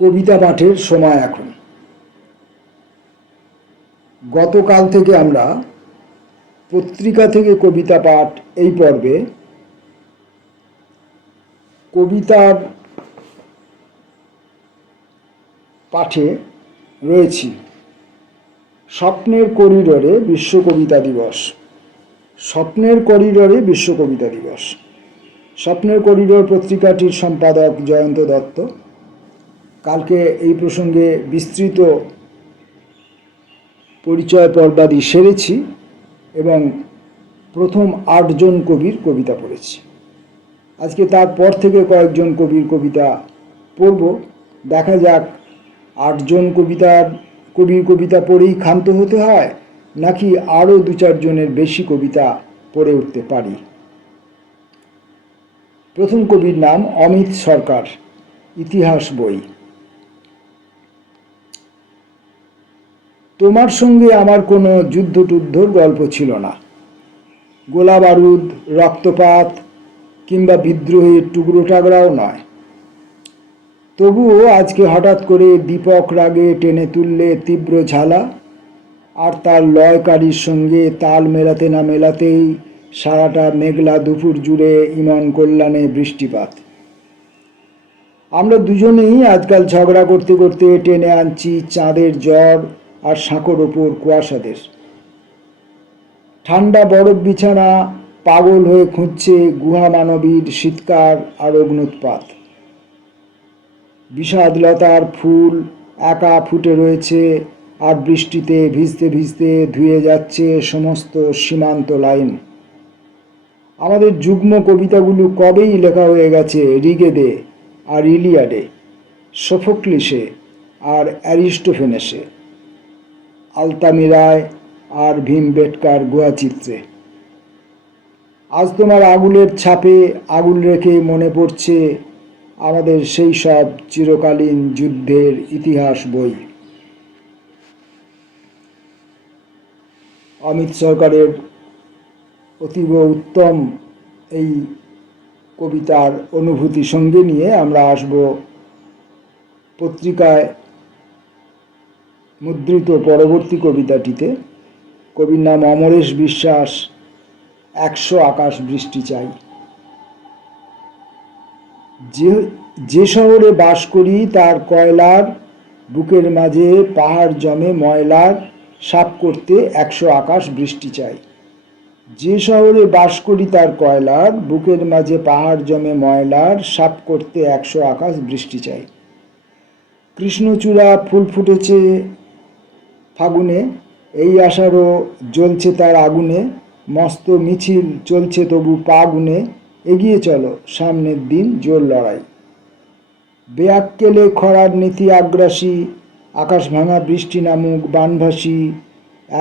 কবিতা পাঠের সময় এখন। গতকাল থেকে আমরা পত্রিকা থেকে কবিতা পাঠ এই পর্বে কবিতার পাঠে রয়েছি। স্বপ্নের করিডোরে বিশ্ব কবিতা দিবস। স্বপ্নের করিডোরে বিশ্ব কবিতা দিবস। স্বপ্নের করিডোর পত্রিকাটির সম্পাদক জয়ন্ত দত্ত। কালকে এই প্রসঙ্গে বিস্তৃত পরিচয় পর্বাদি সেরেছি এবং প্রথম 8 জন কবির কবিতা পড়েছি। আজকে তারপর থেকে কয়েকজন কবির কবিতা পড়ব। দেখা যাক 8 জন কবির কবিতা পড়েই ক্ষান্ত হতে হয় নাকি আরও 2-4 জনের বেশি কবিতা পড়ে উঠতে পারি। প্রথম কবির নাম অমিত সরকার, ইতিহাস বই। তোমার সঙ্গে আমার কোনো যুদ্ধ-টুদ্ধর গল্প ছিল না, গোলা বারুদ, রক্তপাত কিংবা বিদ্রোহের টুকরো টাকরাও নয়। তবুও আজকে হঠাৎ করে দীপক রাগে টেনে তুললে তীব্র ঝালা, আর তার লয়কারীর সঙ্গে তাল মেলাতে না মেলাতেই সারাটা মেঘলা দুপুর জুড়ে ইমন কল্যাণে বৃষ্টিপাত। আমরা দুজনেই আজকাল ঝগড়া করতে করতে টেনে আনছি চাঁদের জ্বর আর সাঁকোর ওপর কুয়াশাদের। ঠান্ডা বরফ বিছানা পাগল হয়ে খুঁজছে গুহা মানবীর শীতকার আর অগ্নুৎপাত। বিষাদলতার ফুল একা ফুটে রয়েছে আর বৃষ্টিতে ভিজতে ভিজতে ধুয়ে যাচ্ছে সমস্ত সীমান্ত লাইন। আমাদের যুগ্ম কবিতাগুলো কবেই লেখা হয়ে গেছে ঋগ্বেদে আর ইলিয়াডে, সোফোক্লিসে আর অ্যারিস্টোফেনেসে, আলতামিরায় আর ভীমবেটকার গুহাচিত্রে। আজ তোমার আঙুলের ছাপে আঙুল রেখে মনে পড়ছে আমাদের সেই সব চিরকালীন যুদ্ধের ইতিহাস বই। অমিত সরকারের অতীব উত্তম এই কবিতার অনুভূতি সঙ্গে নিয়ে আমরা আসব পত্রিকায় মুদ্রিত পরবর্তী কবিতাটিতে। কবির নাম অমরেশ বিশ্বাস, 100 আকাশ বৃষ্টি চাই। যে শহরে বাস করি তার কয়লার বুকের মাঝে পাহাড় জমে ময়লার, সাফ করতে 100 আকাশ বৃষ্টি চাই। যে শহরে বাস করি তার কয়লার বুকের মাঝে পাহাড় জমে ময়লার, সাফ করতে 100 আকাশ বৃষ্টি চাই। কৃষ্ণচূড়া ফুল ফুটেছে ফাগুনে, এই আষাঢ়ও জ্বলছে তার আগুনে, মস্ত মিছিল চলছে তবু পা গুনে, এগিয়ে চলো সামনের দিন জোর লড়াই। বেয়াক্কেলে খরার নীতি আগ্রাসী, আকাশ ভাঙা বৃষ্টি নামুক বানভাসী,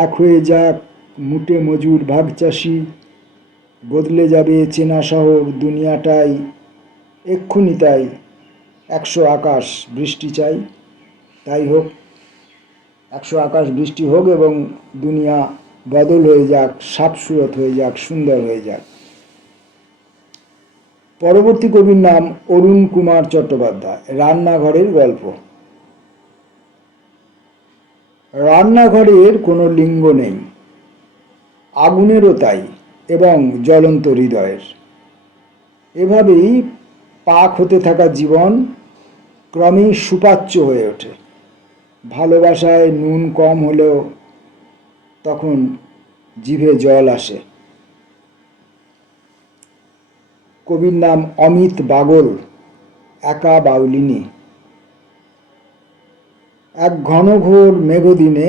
এক হয়ে যাক মুটে মজুর ভাগচাষী, বদলে যাবে চেনা শহর দুনিয়াটাই, এক্ষুনি তাই 100 আকাশ বৃষ্টি চাই। তাই হোক, 100 আকাশ বৃষ্টি হোক এবং দুনিয়া বদল হয়ে যাক, সাফসুরত হয়ে যাক, সুন্দর হয়ে যাক। পরবর্তী কবির নাম অরুণ কুমার চট্টোপাধ্যায়, রান্নাঘরের গল্প। রান্নাঘরের কোনো লিঙ্গ নেই, আগুনেরও তাই, এবং জ্বলন্ত হৃদয়ের। এভাবেই পাক হতে থাকা জীবন ক্রমেই সুপাচ্য হয়ে ওঠে। ভালোবাসায় নুন কম হলেও তখন জিভে জল আসে। কবির নাম অমিত বাগল, একা বাউলিনী। এক ঘনঘোর মেঘদিনে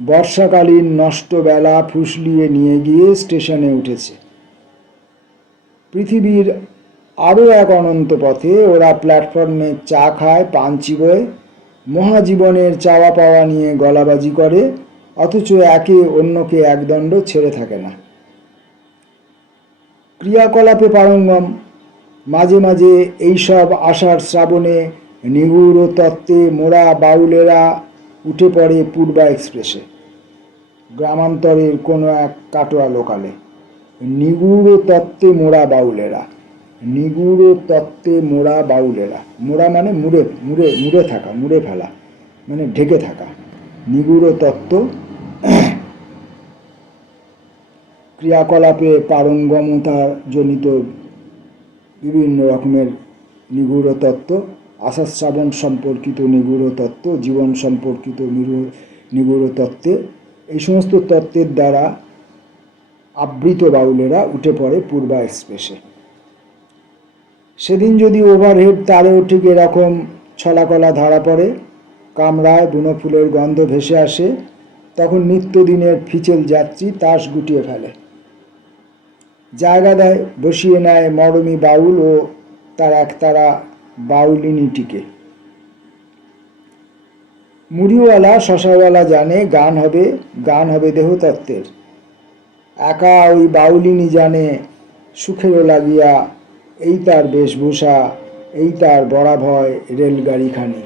বর্ষাকালীন নষ্ট বেলা ফুসলিয়ে নিয়ে গিয়ে স্টেশনে উঠেছে। পৃথিবীর আরও এক অনন্ত পথে ওরা প্ল্যাটফর্মে চা খায়, পান চিবোয়, মহাজীবনের চাওয়া পাওয়া নিয়ে গলাবাজি করে, অথচ একে অন্যকে একদণ্ড ছেড়ে থাকে না। ক্রিয়াকলাপে পারঙ্গম। মাঝে মাঝে এইসব আষাঢ় শ্রাবণে নিগূঢ় তত্ত্বে মোরা বাউলেরা উঠে পড়ে পূর্বা এক্সপ্রেসে, গ্রামান্তরের কোনো এক কাটোয়া লোকালে। নিগূঢ় তত্ত্বে মোরা বাউলেরা। নিগূঢ় তত্ত্বে মোড়া বাউলেরা। মোড়া মানে মুড়ে মুড়ে মুড়ে থাকা, মুড়ে ফেলা, মানে ঢেকে থাকা। নিগূঢ় তত্ত্ব, ক্রিয়াকলাপে পারঙ্গমতা জনিত বিভিন্ন রকমের নিগূঢ় তত্ত্ব, আষাঢ় শ্রাবণ সম্পর্কিত নিগূঢ় তত্ত্ব, জীবন সম্পর্কিত নিগূঢ় তত্ত্বে, এই সমস্ত তত্ত্বের দ্বারা আবৃত বাউলেরা উঠে পড়ে পূর্বা এক্সপ্রেসে। সেদিন যদি ওভারহেড তারেও ঠিক এরকম ছলাকলা ধারা পড়ে, কামরায় বুনো ফুলের গন্ধ ভেসে আসে, তখন নিত্যদিনের ফিচেল যাত্রী তাস গুটিয়ে ফেলে, জায়গা দেয়, বসিয়ে নেয় মরমী বাউল ও তার একতারা বাউলিনীটিকে। মুড়িওয়ালা শশাওয়ালা জানে গান হবে দেহতত্ত্বের। একা ওই বাউলিনী জানে সুখেরও লাগিয়া এই তার বেশভূষা, এই তার বরাভয় রেলগাড়িখানি।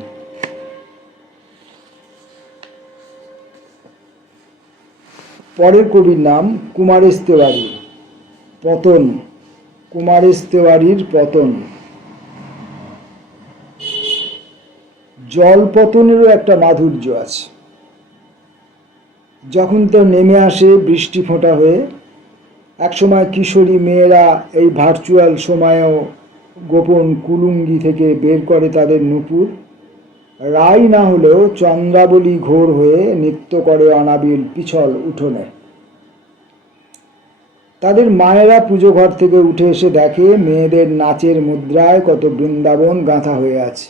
পরের কবির নাম কুমারেশ তেওয়ারি। পতন, কুমারেশ তেওয়ারির পতন। জল পতনেরও একটা মাধুর্য আছে। যখন তো নেমে আসে বৃষ্টি ফোঁটা হয়ে, একসময় কিশোরী মেয়েরা এই ভার্চুয়াল সময়েও গোপন কুলুঙ্গি থেকে বের করে তাদের নূপুর, রায় না হলেও চন্দ্রাবলী ঘোর হয়ে নৃত্য করে অনাবিল পিছল উঠোনে। তাদের মায়েরা পুজো ঘর থেকে উঠে এসে দেখে মেয়েদের নাচের মুদ্রায় কত বৃন্দাবন গাঁথা হয়ে আছে।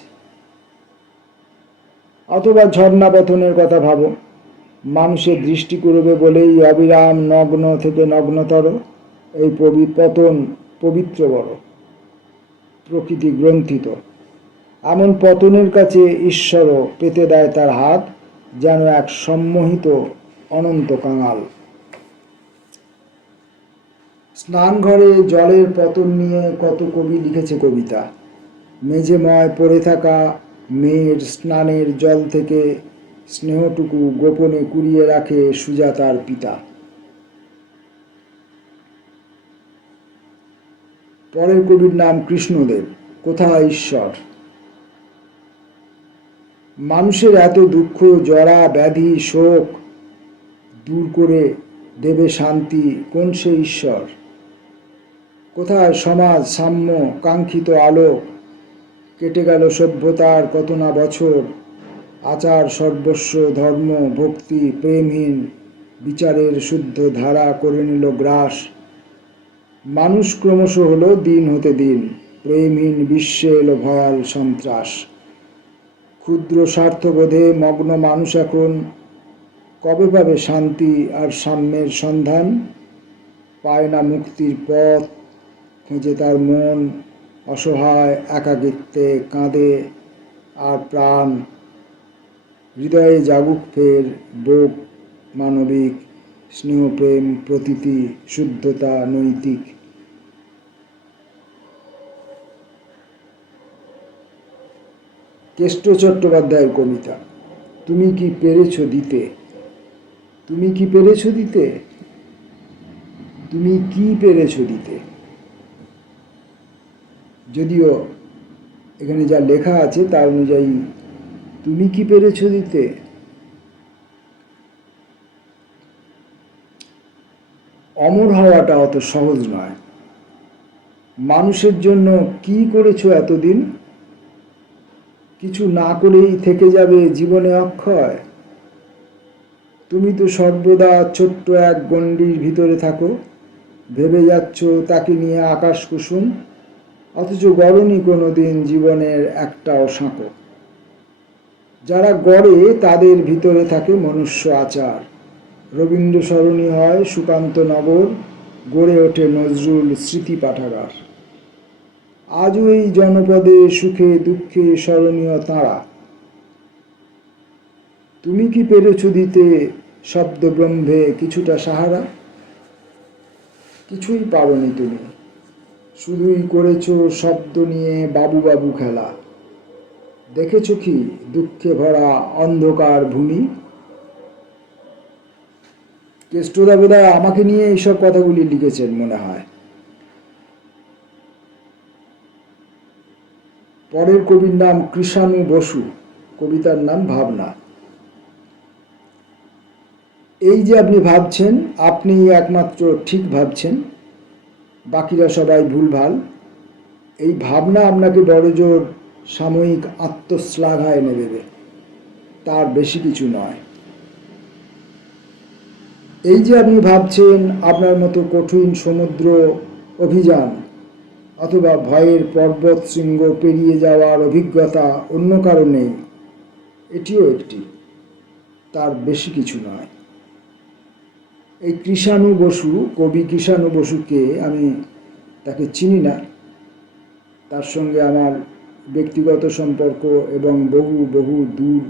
অথবা ঝর্ণা পতনের কথা ভাবো, মানুষের দৃষ্টি করবে বলেই অবিরাম নগ্ন থেকে নগ্নতর এই পতন পবিত্র বড়, প্রকৃতি গ্রন্থিত। এমন পতনের কাছে ঈশ্বরও পেতে দেয় তার হাত, যেন এক সম্মোহিত অনন্ত কাঙাল। স্নানঘরে জলের পতন নিয়ে কত কবি লিখেছে কবিতা। মেঝেময় পড়ে থাকা মেয়ের স্নানের জল থেকে স্নেহটুকু গোপনে কুড়িয়ে রাখে সুজাতার পিতা। পরের কবির নাম কৃষ্ণদেব। কোথায় ঈশ্বর? মানুষের এত দুঃখ, জরা, ব্যাধি, শোক দূর করে দেবে শান্তি কোন সে ঈশ্বর? কোথায় সমাজ, সাম্য, কাঙ্ক্ষিত আলোক? কেটে গেল সভ্যতার কত না বছর, আচার সর্বস্ব, ধর্ম, ভক্তি, প্রেমহীন বিচারের শুদ্ধ ধারা করে নিল গ্রাস। মানুষ ক্রমশ হলো দিন হতে দিন, প্রেমহীন বিশ্বে এলো ভয়াল সন্ত্রাস। ক্ষুদ্র স্বার্থবোধে মগ্ন মানুষ এখন কবে পাবে শান্তি আর সাম্যের সন্ধান? পায় না মুক্তির পথ, খোঁজে তার মন, অসহায় একাকিত্বে কাঁদে আর প্রাণ। হৃদয়ে জাগুক ফের বোক মানবিক, স্নেহপ্রেম, প্রতীতি, শুদ্ধতা, নৈতিক। কেষ্ট চট্টোপাধ্যায়ের কবিতা। তুমি কি পেরেছ দিতে? তুমি কি পেরেছ দিতে? তুমি কি পেরেছ দিতে? যদিও এখানে যা লেখা আছে তা অনুযায়ী তুমি কি পেরেছ দিতে? অমর হওয়াটা অত সহজ নয়। মানুষের জন্য কি করেছো এতদিন? কিছু না করেই থেকে যাবে জীবনে অক্ষয়। তুমি তো সর্বদা ছোট্ট এক গণ্ডির ভিতরে থাকো, ভেবে যাচ্ছ তাকে নিয়ে আকাশ কুসুম, অথচ গড়নি কোনো দিন জীবনের একটাও সাঁকো। যারা গড়ে তাদের ভিতরে থাকে মনুষ্য আচার। রবীন্দ্র সরণী হয় সুকান্ত নগর, গড়ে ওঠে নজরুল স্মৃতি পাঠাগার। আজও এই জনপদে সুখে দুঃখে স্মরণীয় তাঁরা। তুমি কি পেরেছ দিতে শব্দব্রহ্মে কিছুটা সাহারা? কিছুই পারোনি তুমি, শুধুই করেছ শব্দ নিয়ে বাবু বাবু খেলা। দেখেছ কি দুঃখে ভরা অন্ধকার ভূমি? কেষ্টদা বোধহয় আমাকে নিয়ে এইসব কথাগুলি লিখেছেন মনে হয়। পরের কবির নাম কৃষাণু বসু, কবিতার নাম ভাবনা। এই যে আপনি ভাবছেন, আপনি একমাত্র ঠিক ভাবছেন, বাকিরা সবাই ভুলভাল। এই ভাবনা আপনাকে বড়জোর সাময়িক আত্মশ্লাঘায় এনে দেবে, তার বেশি কিছু নয়। এই যে আপনি ভাবছেন আপনার মতো কঠিন সমুদ্র অভিযান অথবা ভয়ের পর্বত শৃঙ্গ পেরিয়ে যাওয়ার অভিজ্ঞতা অন্য কারো নেই, এটিও একটি, তার বেশি কিছু নয়। এই কৃষাণু বসু, কবি কৃষাণু বসুকে আমি তাকে চিনি না, তার সঙ্গে আমার ব্যক্তিগত সম্পর্ক এবং বহু বহু দূর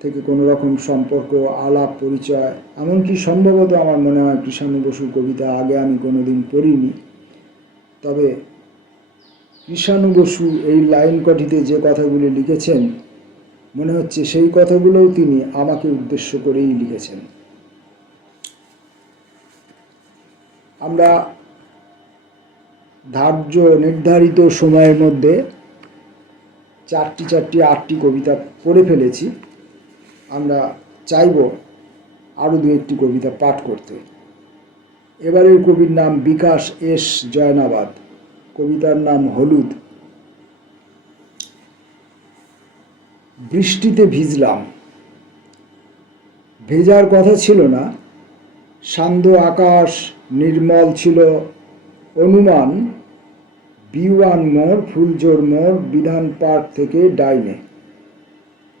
থেকে কোনো রকম সম্পর্ক, আলাপ পরিচয়, এমনকি সম্ভবত আমার মনে হয় কৃষাণু বসুর কবিতা আগে আমি কোনো দিন পড়িনি। তবে কৃষাণু বসু এই লাইন কটিতে যে কথাগুলি লিখেছেন, মনে হচ্ছে সেই কথাগুলোও তিনি আমাকে উদ্দেশ্য করেই লিখেছেন। আমরা ধার্য নির্ধারিত সময়ের মধ্যে চারটি 8টি কবিতা পড়ে ফেলেছি। আমরা চাইব আরও 2-1টি কবিতা পাঠ করতে। এবারের কবির নাম বিকাশ এস জয়নাবাদ, কবিতার নাম হলুদ। বৃষ্টিতে ভিজলাম, ভেজার কথা ছিল না, সান্ধ্য আকাশ নির্মল ছিল, অনুমান B1 মোড়, ফুলজোর মোড়, বিধান পার্ক থেকে ডাইনে।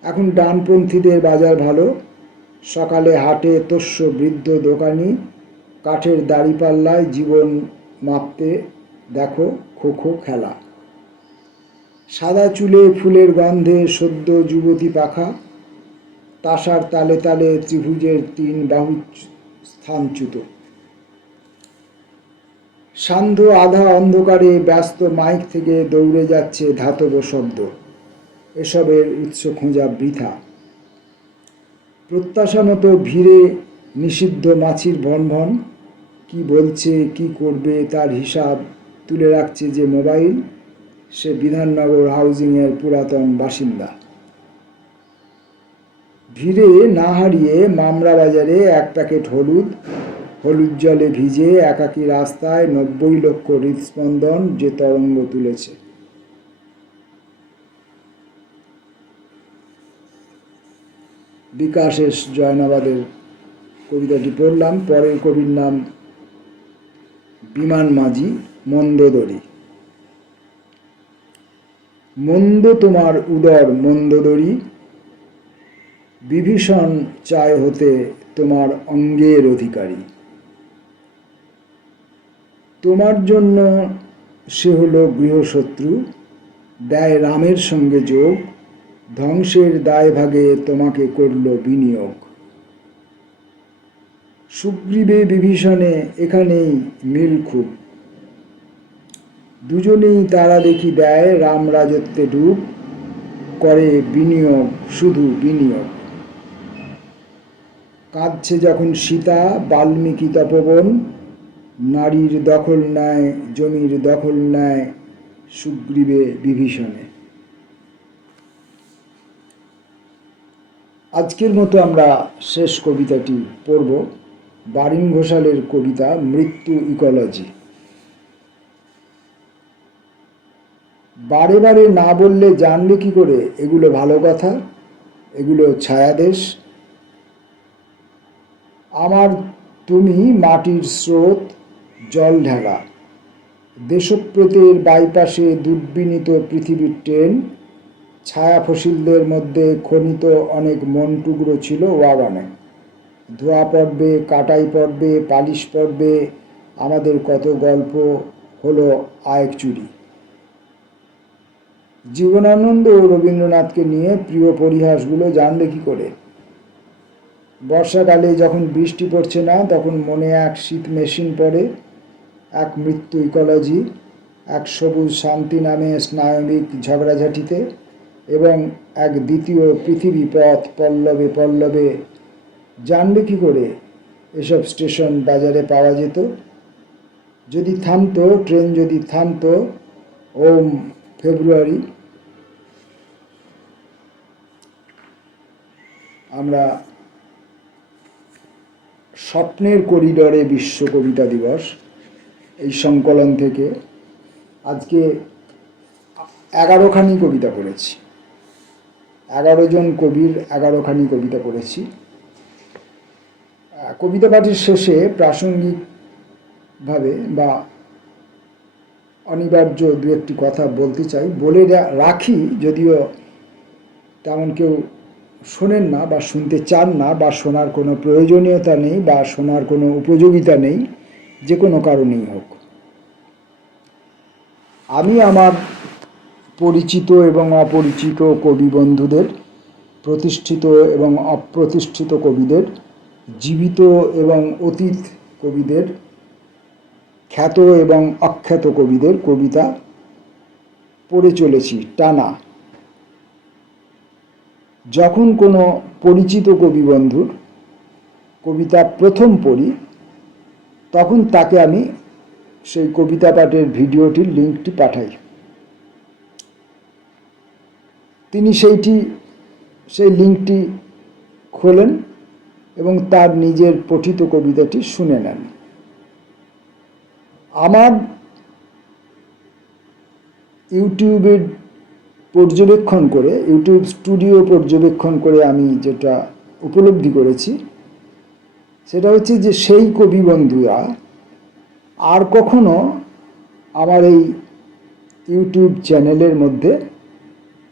এখন ডানপন্থীদের বাজার ভালো, সকালে হাটে তস্য বৃদ্ধ দোকানি, কাঠের দাড়িপাল্লায় জীবন মাপতে দেখো খো খো খেলা। সাদা চুলে ফুলের গন্ধে সদ্য যুবতী পাখা, তাসার তালে তালে ত্রিভুজের 3 বাহু স্থানচ্যুত। সান্ধ্য আধা অন্ধকারে ব্যস্ত মাইক থেকে দৌড়ে যাচ্ছে ধাতব শব্দ, এসবের উৎস খোঁজা বৃথা। প্রত্যাশা মতো ভিড়ে নিষিদ্ধ মাছির ভনভন, কি বলছে কি করবে তার হিসাব তুলে রাখছে যে মোবাইল, সে বিধাননগর হাউজিংয়ের পুরাতন বাসিন্দা। ভিড়ে না হারিয়ে মামরা বাজারে 1 প্যাকেট হলুদ, হলুদ জলে ভিজে একাকী রাস্তায় 90 লক্ষ হৃদস্পন্দন যে তরঙ্গ তুলেছে। বিকাশ এস জয়নাবাদের কবিতাটি পড়লাম। পরের কবির নাম বিমান মাঝি, মন্দোদরী। মন্দ তোমার উদর মন্দোদরী, বিভীষণ চায় হতে তোমার অঙ্গের অধিকারী। তোমার জন্য সে হলো গৃহশত্রু, দেয় রামের সঙ্গে যোগ, ধ্বংসের দায়ভাগে তোমাকে করল বিনিয়োগ। সুগ্রীবে বিভীষণে এখানেই মিল খুব, দুজনেই তারা দেখি দেয় রাম রাজত্বে ডুব, করে বিনিয়োগ শুধু বিনিয়োগ। কাঁদছে যখন সীতা বাল্মীকি তপবন, নারীর দখল নেয় জমির দখল নেয় সুগ্রীবে বিভীষণে। আজকের মতো আমরা শেষ কবিতাটি পড়ব, বারিন ঘোষালের কবিতা মৃত্যু ইকোলজি। বারে বারে না বললে জানবে কি করে এগুলো ভালো কথা, এগুলো ছায়াদেশ। আমার তুমি মাটির স্রোত, জল ঢালা, দেশপ্রেতের বাইপাসে দুর্বিনীত পৃথিবীর ট্রেন, ছায়া ফসিলদের মধ্যে খনিত অনেক মন টুকরো ছিল ওয়াগনে। ধোয়া পড়বে, কাটাই পড়বে, পালিশ পড়বে, আমাদের কত গল্প হলো আয়েক চুরি। জীবনানন্দ ও রবীন্দ্রনাথকে নিয়ে প্রিয় পরিহাসগুলো জানবে কি করে? বর্ষাকালে যখন বৃষ্টি পড়ছে না, তখন মনে এক শীত মেশিন পড়ে, এক মৃত্যু ইকোলজি, এক সবুজ শান্তি নামে স্নায়বিক ঝগড়াঝাটিতে, এবং এক দ্বিতীয় পৃথিবী পথ পল্লবে পল্লবে। জানবে কি করে এসব স্টেশন বাজারে পাওয়া যেত? যদি থামতো ট্রেন, যদি থামতো ওম ফেব্রুয়ারি, আমরা স্বপ্নের করিডোরে বিশ্ব কবিতা দিবস এই সংকলন থেকে আজকে 11খানি কবিতা পড়েছি। 11 জন কবির 11খানি কবিতা পড়েছি। কবিতা পাঠের শেষে প্রাসঙ্গিকভাবে বা অনিবার্য দু একটি কথা বলতে চাই, বলে রাখি, যদিও তেমন কেউ শোনেন না বা শুনতে চান না বা শোনার কোনো প্রয়োজনীয়তা নেই বা শোনার কোনো উপযোগিতা নেই, যে কোনো কারণেই হোক। আমি আমার পরিচিত এবং অপরিচিত কবি বন্ধুদের, প্রতিষ্ঠিত এবং অপ্রতিষ্ঠিত কবিদের, জীবিত এবং অতীত কবিদের, খ্যাত এবং অখ্যাত কবিদের কবিতা পড়ে চলেছি টানা। যখন কোনো পরিচিত কবি বন্ধুর কবিতা প্রথম পড়ি, তখন তাকে আমি সেই কবিতা পাঠের ভিডিওটির লিঙ্কটি পাঠাই। তিনি সেই লিঙ্কটি খোলেন এবং তার নিজের পঠিত কবিতাটি শুনে নেন। আমার ইউটিউবের পর্যবেক্ষণ করে, ইউটিউব স্টুডিও পর্যবেক্ষণ করে আমি যেটা উপলব্ধি করেছি সেটা হচ্ছে যে সেই কবি বন্ধুরা আর কখনো আমার এই ইউটিউব চ্যানেলের মধ্যে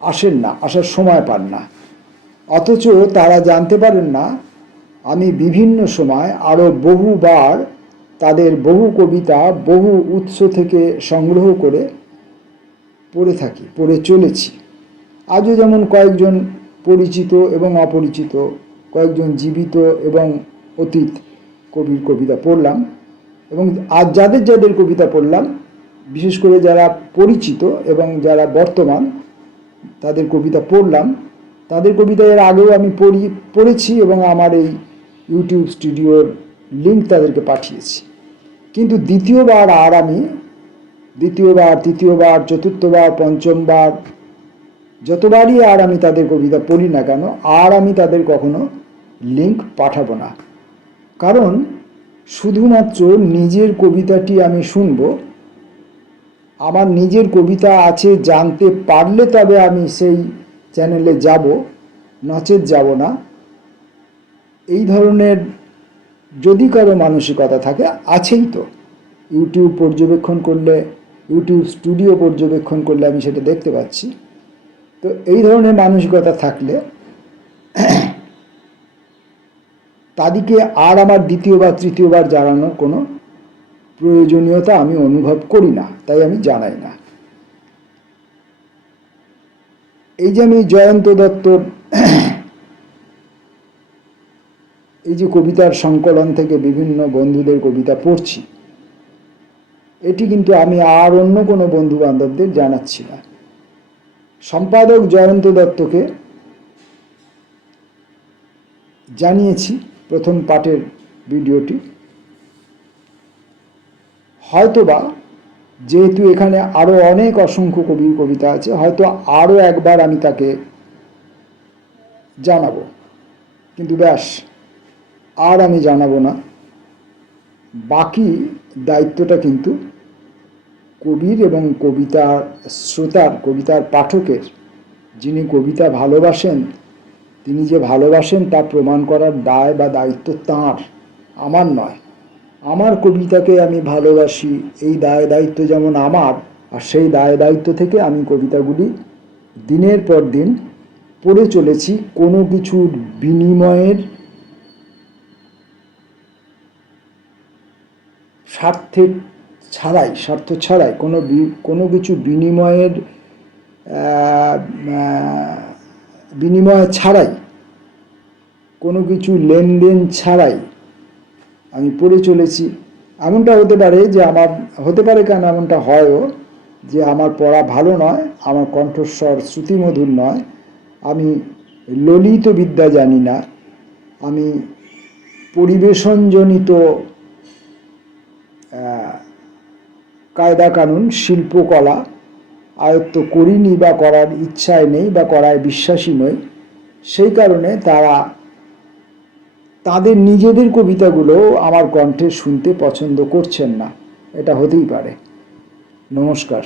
আসেন না, আসার সময় পান না। অথচ তারা জানতে পারেন না আমি বিভিন্ন সময় আরও বহুবার তাদের বহু কবিতা বহু উৎস থেকে সংগ্রহ করে পড়ে চলেছি। আজও যেমন কয়েকজন পরিচিত এবং অপরিচিত, কয়েকজন জীবিত এবং অতীত কবির কবিতা পড়লাম, এবং আজ যাদের কবিতা পড়লাম, বিশেষ করে যারা পরিচিত এবং যারা বর্তমান, তাদের কবিতা পড়লাম। তাদের কবিতা এর আগেও আমি পড়েছি এবং আমার এই ইউটিউব স্টুডিওর লিঙ্ক তাদেরকে পাঠিয়েছি। কিন্তু দ্বিতীয়বার, তৃতীয়বার, চতুর্থবার, পঞ্চমবার, যতবারই আর আমি তাদের কবিতা পড়ি না কেন, আর আমি তাদের কখনো লিঙ্ক পাঠাবো না। কারণ শুধুমাত্র নিজের কবিতাটি আমি শুনব, আমার নিজের কবিতা আছে জানতে পারলে তবে আমি সেই চ্যানেলে যাব, নচেত যাব না। এই ধরনের যদি কারো মানসিকতা থাকে, আছেই তো, ইউটিউব পর্যবেক্ষণ করলে, ইউটিউব স্টুডিও পর্যবেক্ষণ করলে আমি সেটা দেখতে পাচ্ছি। তো এই ধরনের মানসিকতা থাকলে তাদেরকে আর আমার দ্বিতীয়বার তৃতীয়বার জানানোর কোনো প্রয়োজনীয়তা আমি অনুভব করি না, তাই আমি জানাই না। এই যে আমি জয়ন্ত দত্তর এই যে কবিতার সংকলন থেকে বিভিন্ন বন্ধুদের কবিতা পড়ছি, এটি কিন্তু আমি আর অন্য কোনো বন্ধু বান্ধবদের জানাচ্ছি না। সম্পাদক জয়ন্ত দত্তকে জানিয়েছি প্রথম পাঠের ভিডিওটি। হয়তোবা যেহেতু এখানে আরও অনেক অসংখ্য কবির কবিতা আছে, হয়তো আরও একবার আমি তাকে জানাবো, কিন্তু ব্যাস, আর আমি জানাবো না। বাকি দায়িত্বটা কিন্তু কবির এবং কবিতার শ্রোতার, কবিতার পাঠকের, যিনি কবিতা ভালোবাসেন, তিনি যে ভালোবাসেন তা প্রমাণ করার দায় বা দায়িত্ব তাঁর, আমার নয়। আমার কবিতাকে আমি ভালোবাসি, এই দায় দায়িত্ব যেমন আমার, আর সেই দায় দায়িত্ব থেকে আমি কবিতাগুলি দিনের পর দিন পড়ে চলেছি কোনো কিছুর বিনিময়ের স্বার্থ ছাড়াই, কোনো কিছু বিনিময় ছাড়াই, কোনো কিছু লেনদেন ছাড়াই আমি পড়ে চলেছি। এমনটা হতে পারে যে কেন এমনটা হয়ও, যে আমার পড়া ভালো নয়, আমার কণ্ঠস্বর শ্রুতিমধুর নয়, আমি ললিত বিদ্যা জানি না, আমি পরিবেশনজনিত কায়দা কানুন, শিল্পকলা আয়ত্ত করিনি বা করার ইচ্ছায় নেই বা করায় বিশ্বাসী নই। সেই কারণে তারা তাদের নিজেদের কবিতাগুলো আমার কণ্ঠে শুনতে পছন্দ করছেন না। এটা হতেই পারে। নমস্কার।